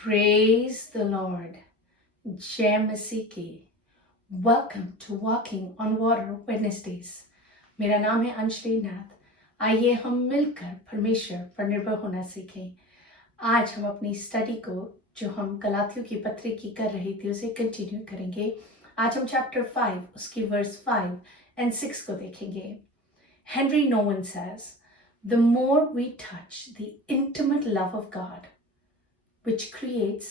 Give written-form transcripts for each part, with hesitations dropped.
Praise the Lord. जय मसीह की। Welcome to walking on water Wednesdays. मेरा नाम है अंशली नाथ। आइए हम मिलकर परमेश्वर पर निर्भर होना सीखें। आज हम अपनी स्टडी को, जो हम गलातियों की पत्री की कर रहे थे, उसे कंटिन्यू करेंगे। आज हम चैप्टर 5 उसकी वर्स 5 एंड 6 को देखेंगे। Henry Nouwen says, the more we touch the intimate love of God, which creates,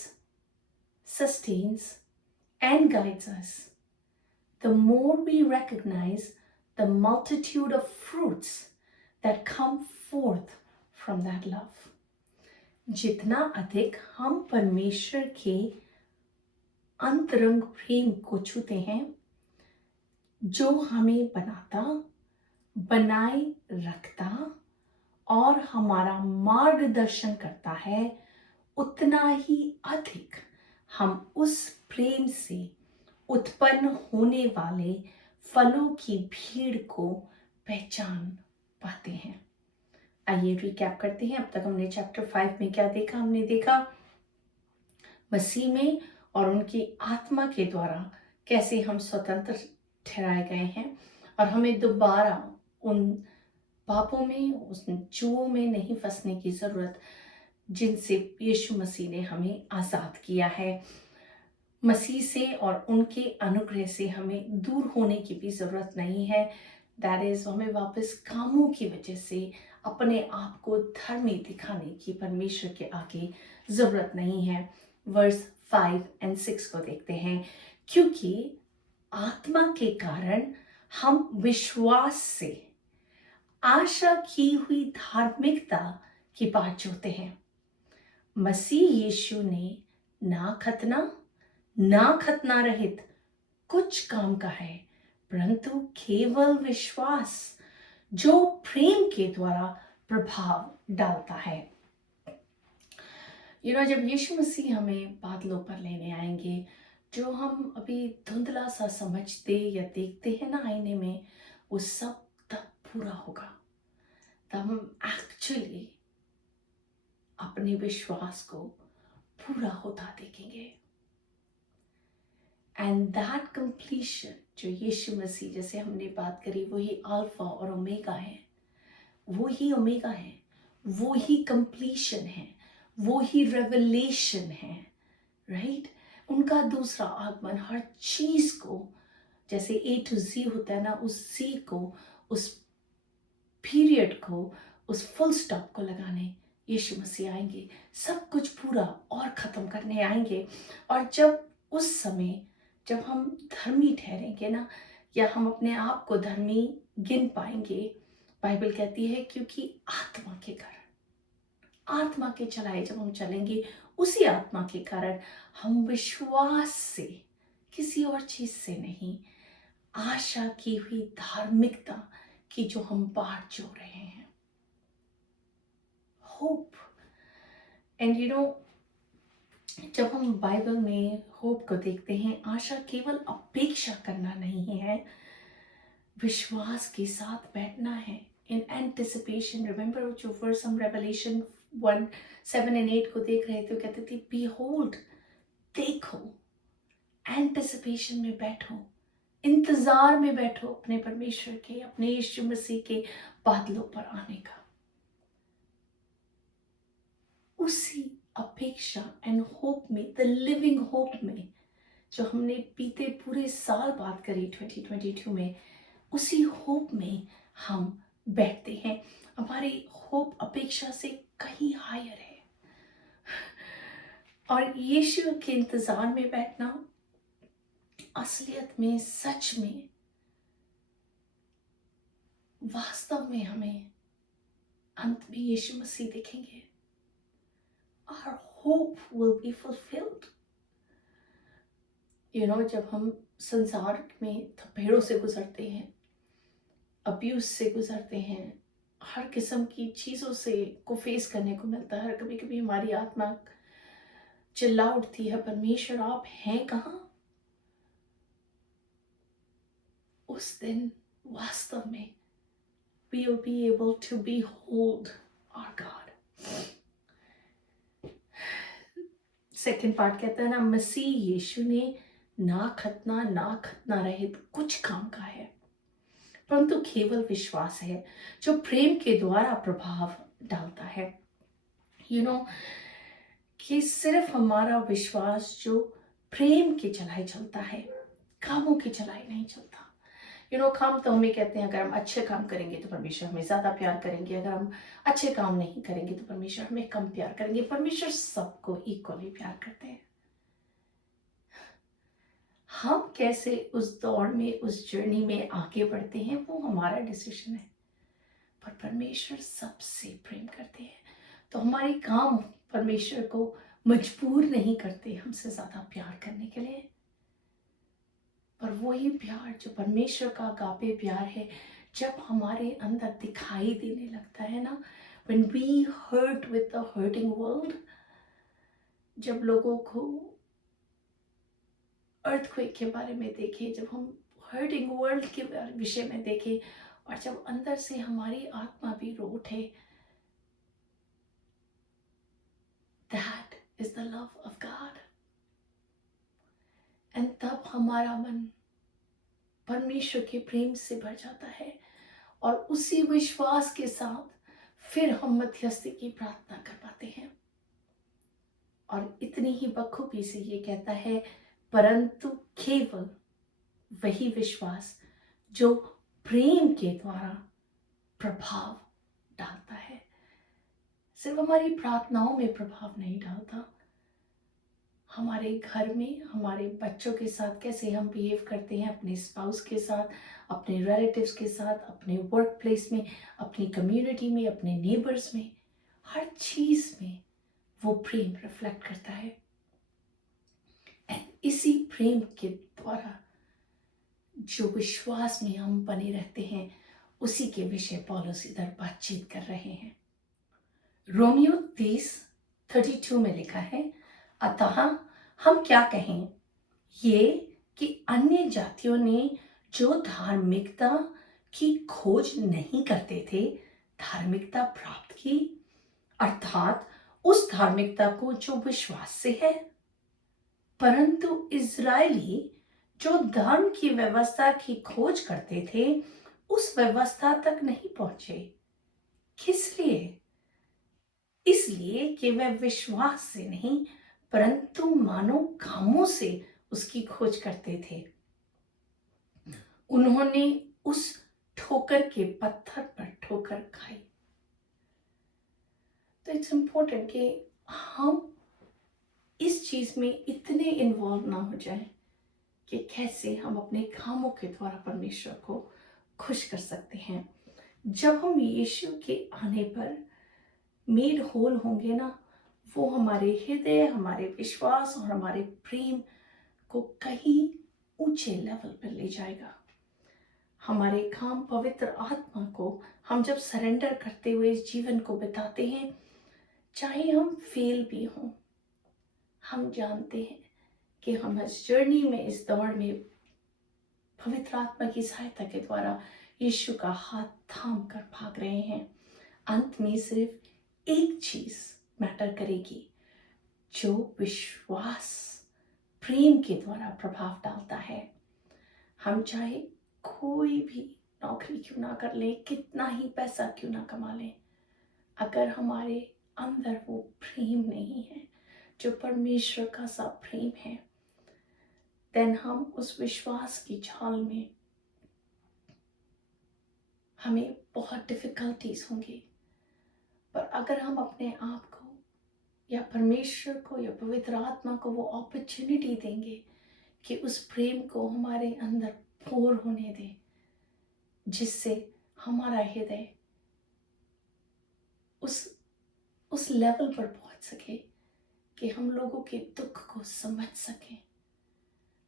sustains, and guides us, the more we recognize the multitude of fruits that come forth from that love. जितना अधिक हम परमेश्वर के अंतरंग प्रेम को छूते हैं, जो हमें बनाता, बनाए रखता और हमारा मार्गदर्शन करता है, उतना ही अधिक हम उस प्रेम से उत्पन्न होने वाले फलों की भीड़ को पहचान पाते हैं। आइए रिकैप करते हैं। अब तक हमने चैप्टर 5 में क्या देखा? हमने देखा मसीह में और उनकी आत्मा के द्वारा कैसे हम स्वतंत्र ठहराए गए हैं और हमें दोबारा उन पापों में, उस जुओं में नहीं फंसने की जरूरत जिनसे यीशु मसीह ने हमें आजाद किया है। मसीह से और उनके अनुग्रह से हमें दूर होने की भी जरूरत नहीं है। दैट इज, हमें वापस कामों की वजह से अपने आप को धर्मी दिखाने की परमेश्वर के आगे जरूरत नहीं है। वर्स 5 एंड 6 को देखते हैं। क्योंकि आत्मा के कारण हम विश्वास से आशा की हुई धार्मिकता की बाट जोते हैं। मसीह यीशु ने ना खतना रहित कुछ काम का है, परंतु केवल विश्वास जो प्रेम के द्वारा प्रभाव डालता है। जब यीशु मसीह हमें बादलों पर लेने आएंगे, जो हम अभी धुंधला सा समझते या देखते हैं ना आईने में, वो सब तब पूरा होगा। तब हम एक्चुअली अपने विश्वास को पूरा होता देखेंगे। एंड दैट कंप्लीशन, जो यीशु मसीह, जैसे हमने बात करी, वही अल्फा और ओमेगा है, वो ही ओमेगा है, वो ही कंप्लीशन है, वो ही रेवलेशन है, राइट? उनका दूसरा आगमन हर चीज को, जैसे ए टू जी होता है ना, उस सी को, उस पीरियड को, उस फुल स्टॉप को लगाने यीशु मसीह आएंगे। सब कुछ पूरा और खत्म करने आएंगे। और जब उस समय जब हम धर्मी ठहरेंगे ना, या हम अपने आप को धर्मी गिन पाएंगे, बाइबल कहती है क्योंकि आत्मा के कारण, आत्मा के चलाए जब हम चलेंगे, उसी आत्मा के कारण हम विश्वास से, किसी और चीज से नहीं, आशा की हुई धार्मिकता की जो हम बाट जो रहे हैं, होप। एंड जब हम बाइबल में होप को देखते हैं, आशा केवल अपेक्षा करना नहीं है, विश्वास के साथ बैठना है, इन एंटिसिपेशन। रिमेंबर जो वर्स हम रेवलेशन 1:7 और 8 को देख रहे थे, वो कहते थे बीहोल्ड, देखो, एंटिसिपेशन में बैठो, इंतजार में बैठो अपने परमेश्वर के, अपने यीशु मसीह के बादलों पर आने का। उसी अपेक्षा एंड होप में, द लिविंग होप में, जो हमने बीते पूरे साल बात करी 2022 में, उसी होप में हम बैठते हैं। हमारी होप अपेक्षा से कहीं हायर है। और यीशु के इंतजार में बैठना असलियत में, सच में, वास्तव में हमें अंत में यीशु मसीह दिखेंगे। Our hope will be fulfilled. जब हम संसार में थपेड़ों से गुजरते हैं, अब्यूज से गुजरते हैं, हर किस्म की चीज़ों से को फेस करने को मिलता है, कभी कभी हमारी आत्मा चिल्ला उठती है, परमेश्वर आप हैं कहाँ? उस दिन वास्तव में we will be able to behold our God. Second part कहता है ना, मसीह यीशु ने ना खतना रहित कुछ काम का है, परंतु केवल विश्वास है जो प्रेम के द्वारा प्रभाव डालता है। कि सिर्फ हमारा विश्वास जो प्रेम के चलाए चलता है, कामों के चलाए नहीं चलता। काम तो हमें कहते हैं, अगर हम अच्छे काम करेंगे तो परमेश्वर हमें ज्यादा प्यार करेंगे, अगर हम अच्छे काम नहीं करेंगे तो परमेश्वर हमें कम प्यार करेंगे। परमेश्वर सबको इक्वली प्यार करते हैं। हम कैसे उस दौड़ में, उस जर्नी में आगे बढ़ते हैं, वो हमारा डिसीजन है, पर परमेश्वर सबसे प्रेम करते हैं। तो हमारे काम परमेश्वर को मजबूर नहीं करते हमसे ज्यादा प्यार करने के लिए, पर वही प्यार जो परमेश्वर का अगापे प्यार है, जब हमारे अंदर दिखाई देने लगता है ना, when we hurt with the hurting world, जब लोगों को अर्थक्वेक के बारे में देखें, जब हम हर्टिंग वर्ल्ड के विषय में देखें, और जब अंदर से हमारी आत्मा भी रो उठे, that is the love of God. and तब हमारा मन परमेश्वर के प्रेम से भर जाता है, और उसी विश्वास के साथ फिर हम मध्यस्थी की प्रार्थना कर पाते हैं। और इतनी ही बखूबी से ये कहता है, परंतु केवल वही विश्वास जो प्रेम के द्वारा प्रभाव डालता है। सिर्फ हमारी प्रार्थनाओं में प्रभाव नहीं डालता, हमारे घर में हमारे बच्चों के साथ कैसे हम बिहेव करते हैं, अपने स्पाउस के साथ, अपने रिलेटिव्स के साथ, अपने वर्क प्लेस में, अपनी कम्युनिटी में, अपने नेबर्स में, हर चीज में वो प्रेम रिफ्लेक्ट करता है। इसी प्रेम के द्वारा जो विश्वास में हम बने रहते हैं, उसी के विषय पौलुस इधर बातचीत कर रहे हैं। रोमियो 30:32 में लिखा है, अतः हम क्या कहें, ये कि अन्य जातियों ने जो धार्मिकता की खोज नहीं करते थे, धार्मिकता प्राप्त की, अर्थात उस धार्मिकता को जो विश्वास से है। परंतु इज़राइली जो धर्म की व्यवस्था की खोज करते थे, उस व्यवस्था तक नहीं पहुंचे। किस लिए? इसलिए कि वह विश्वास से नहीं, परंतु मानो कामों से उसकी खोज करते थे। उन्होंने उस ठोकर के पत्थर पर ठोकर खाई। तो इट्स इम्पोर्टेंट कि हम इस चीज में इतने इन्वॉल्व ना हो जाए कि कैसे हम अपने कामों के द्वारा परमेश्वर को खुश कर सकते हैं। जब हम यीशु के आने पर मेड होल होंगे ना, वो हमारे हृदय, हमारे विश्वास और हमारे प्रेम को कहीं ऊंचे लेवल पर ले जाएगा। हमारे काम पवित्र आत्मा को हम जब सरेंडर करते हुए इस जीवन को बिताते हैं, चाहे हम फेल भी हों, हम जानते हैं कि हम इस जर्नी में, इस दौड़ में पवित्र आत्मा की सहायता के द्वारा यीशु का हाथ थाम कर भाग रहे हैं। अंत में सिर्फ एक चीज मैटर करेगी, जो विश्वास प्रेम के द्वारा प्रभाव डालता है। हम चाहे कोई भी नौकरी क्यों ना कर लें, कितना ही पैसा क्यों ना कमा लें, अगर हमारे अंदर वो प्रेम नहीं है जो परमेश्वर का सा प्रेम है, देन हम उस विश्वास की झाल में हमें बहुत डिफिकल्टीज होंगी। पर अगर हम अपने आप को या परमेश्वर को या पवित्र आत्मा को वो अपॉर्चुनिटी देंगे कि उस प्रेम को हमारे अंदर पोर होने दें, जिससे हमारा हृदय उस लेवल पर पहुंच सके कि हम लोगों के दुख को समझ सकें,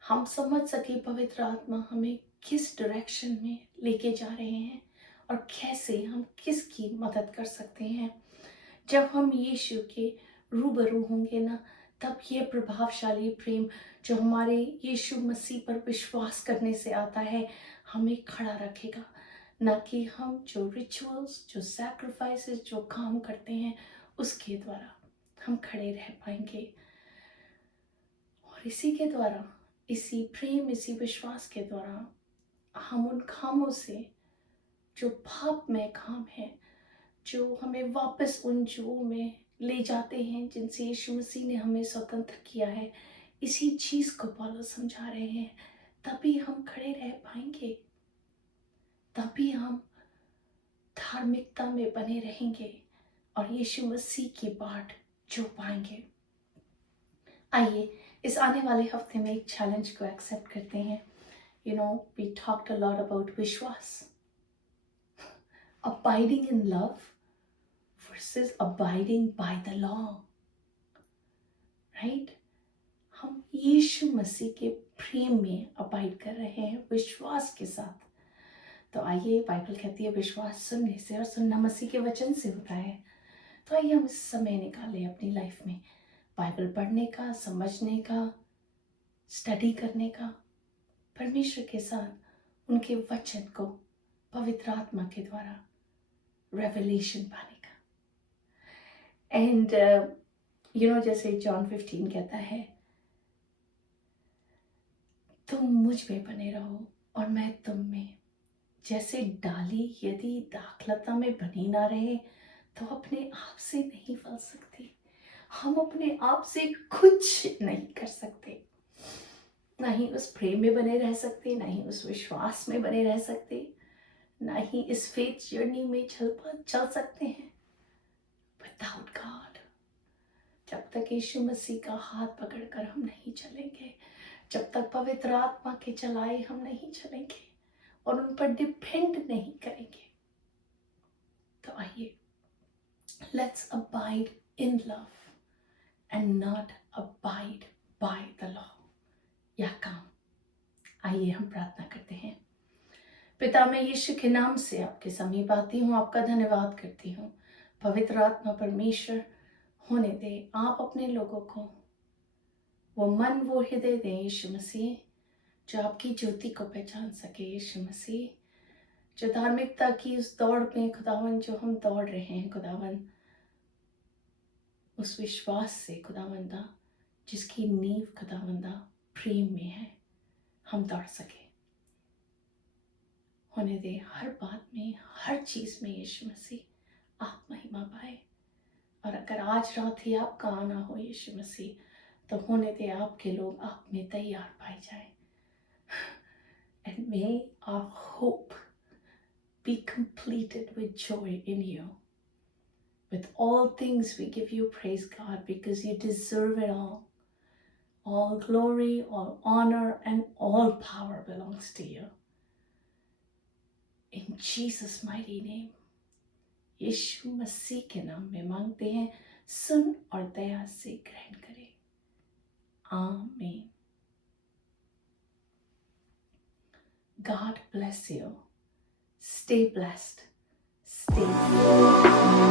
हम समझ सके पवित्र आत्मा हमें किस डायरेक्शन में लेके जा रहे हैं और कैसे हम किसकी मदद कर सकते हैं। जब हम यीशु के रूबरू होंगे ना, तब ये प्रभावशाली प्रेम जो हमारे यीशु मसीह पर विश्वास करने से आता है हमें खड़ा रखेगा, ना कि हम जो रिचुअल्स, जो सैक्रिफाइसेस, जो काम करते हैं उसके द्वारा हम खड़े रह पाएंगे। और इसी के द्वारा, इसी प्रेम, इसी विश्वास के द्वारा हम उन कामों से जो पाप में काम है, जो हमें वापस उन जुओं में ले जाते हैं जिनसे यीशु मसीह ने हमें स्वतंत्र किया है, इसी चीज को पौलुस समझा रहे हैं। तभी हम खड़े रह पाएंगे, तभी हम धार्मिकता में बने रहेंगे और यीशु मसीह की बाट जो पाएंगे। आइए इस आने वाले हफ्ते में एक चैलेंज को एक्सेप्ट करते हैं। We talked a lot about विश्वास, abiding in love versus abiding by the law, right? हम यीशु मसीह के प्रेम में अबाइड कर रहे हैं विश्वास के साथ। तो आइए, बाइबल कहती है विश्वास सुनने से और सुनना मसीह के वचन से होता है। तो आइए हम इस समय निकालें अपनी लाइफ में बाइबल पढ़ने का, समझने का, स्टडी करने का, परमेश्वर के साथ उनके वचन को पवित्र आत्मा के द्वारा रेवलेशन पाने का। एंड जैसे जॉन 15 कहता है, तुम मुझ में बने रहो और मैं तुम में। जैसे डाली यदि दाखलता में बनी ना रहे तो अपने आप से नहीं फल सकती। हम अपने आप से कुछ नहीं कर सकते, ना ही उस प्रेम में बने रह सकते, ना ही उस विश्वास में बने रह सकते, ना ही इस फेथ जर्नी में चल सकते हैं विदाउट गॉड। जब तक यीशु मसीह का हाथ पकड़कर हम नहीं चलेंगे, जब तक पवित्र आत्मा के चलाए हम नहीं चलेंगे और उन पर डिपेंड नहीं करेंगे। तो आइए, let's abide in love and not abide by the law. यह काम। आइए हम प्रार्थना करते हैं। पिता, मैं यीशु के नाम से आपके समीप आती हूँ, आपका धन्यवाद करती हूँ। पवित्र आत्मा परमेश्वर होने दे, आप अपने लोगों को वो मन, वो हृदय दें यीशु मसीह, जो आपकी ज्योति को पहचान सके यीशु मसीह, जो धार्मिकता की उस दौड़ में खुदावन जो हम दौड़ रहे हैं खुदावन, उस विश्वास से खुदावंदा जिसकी नींव खुदावंदा प्रेम में है, हम दौड़ सके। होने दे हर बात में, हर चीज में यीशु मसीह आप महिमा पाए। और अगर आज रात ही आपका आना हो यीशु मसीह, तो होने दे आपके लोग आप में तैयार पाए जाए। And may our hope be completed with joy in you. With all things we give you praise, God, because you deserve it all. All glory, all honor, and all power belongs to you. In Jesus' mighty name. यीशु मसीह के नाम में मांगते हैं, सुन और दया से ग्रहण करें। आमीन। God bless you. Stay blessed. Stay blessed.